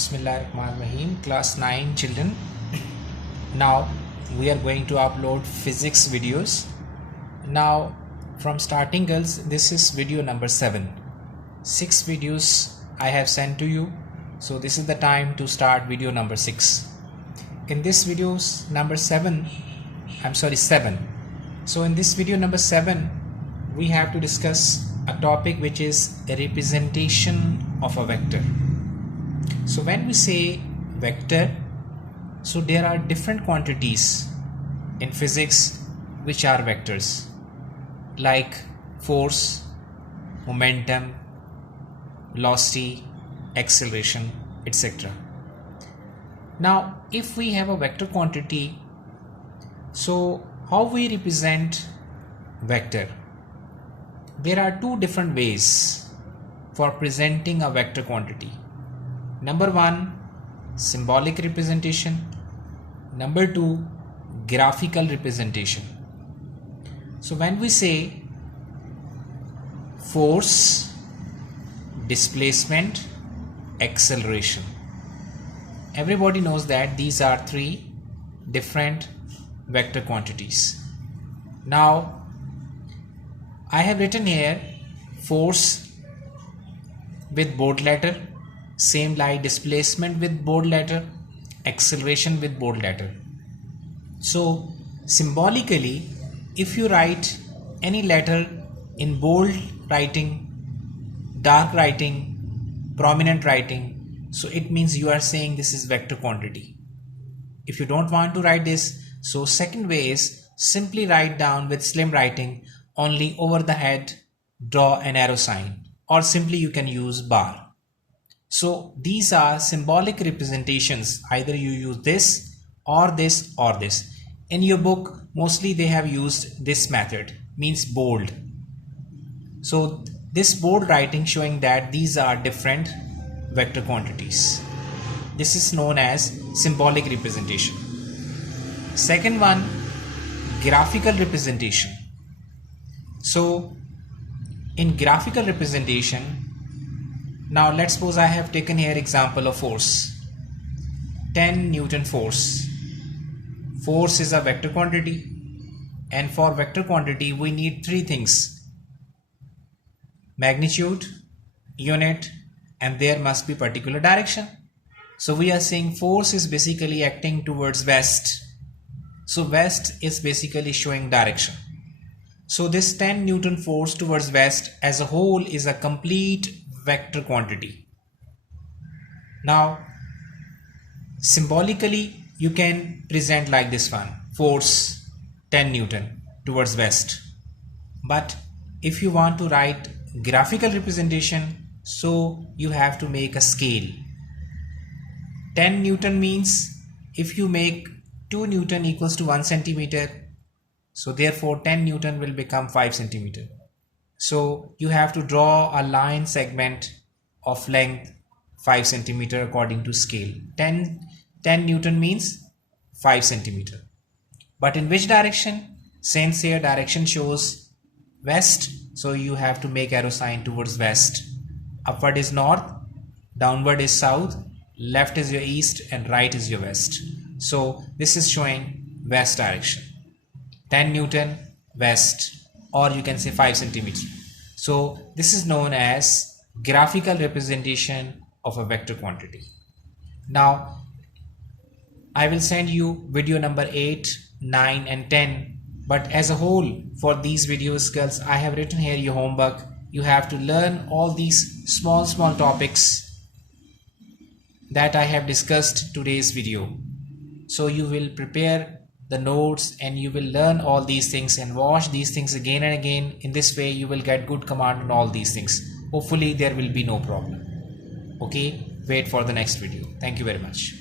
Bismillahirrahmanirrahim. Class 9 children. Now we are going to upload physics videos. Now from starting girls, this is video number 7. 6 videos I have sent to you. So this is the time to start video number 6. In this videos number 7. So in this video number 7, we have to discuss a topic which is a representation of a vector. So when we say vector, so there are different quantities in physics which are vectors, like force, momentum, velocity, acceleration, etc. Now if we have a vector quantity, so how we represent vector? There are two different ways for presenting a vector quantity. Number 1, symbolic representation. Number 2, graphical representation. So when we say force, displacement, acceleration, everybody knows that these are 3 different vector quantities. Now I have written here force with bold letter, same like displacement with bold letter, acceleration with bold letter. So symbolically, if you write any letter in bold writing, dark writing, prominent writing, so it means you are saying this is vector quantity. If you don't want to write this, so second way is simply write down with slim writing, only over the head draw an arrow sign, or simply you can use bar. So these are symbolic representations. Either you use this or this or this. In your book, mostly they have used this method, means bold. So this bold writing showing that these are different vector quantities. This is known as symbolic representation. Second one, graphical representation. So in graphical representation, now let's suppose I have taken here example of force, 10 Newton force. Force is a vector quantity, and for vector quantity we need 3 things: magnitude, unit, and there must be particular direction. So we are saying force is basically acting towards west. So west is basically showing direction. So this 10 Newton force towards west as a whole is a complete vector quantity. Now symbolically you can present like this one: force 10 Newton towards west. But if you want to write graphical representation, so you have to make a scale. 10 Newton means if you make 2 Newton equals to 1 centimeter, so therefore 10 Newton will become 5 centimeter. So you have to draw a line segment of length 5 centimeter according to scale. 10 Newton means 5 centimeter. But in which direction? Since here direction shows west, so you have to make arrow sign towards west. Upward is north, downward is south, left is your east, and right is your west. So this is showing west direction. 10 Newton west, or you can say 5 centimeters. So this is known as graphical representation of a vector quantity. Now I will send you video number 8, 9 and 10, but as a whole for these videos girls, I have written here your homework. You have to learn all these small topics that I have discussed today's video. So you will prepare the notes and you will learn all these things and watch these things again and again. In this way you will get good command on all these things. Hopefully there will be no problem. Okay, wait for the next video. Thank you very much.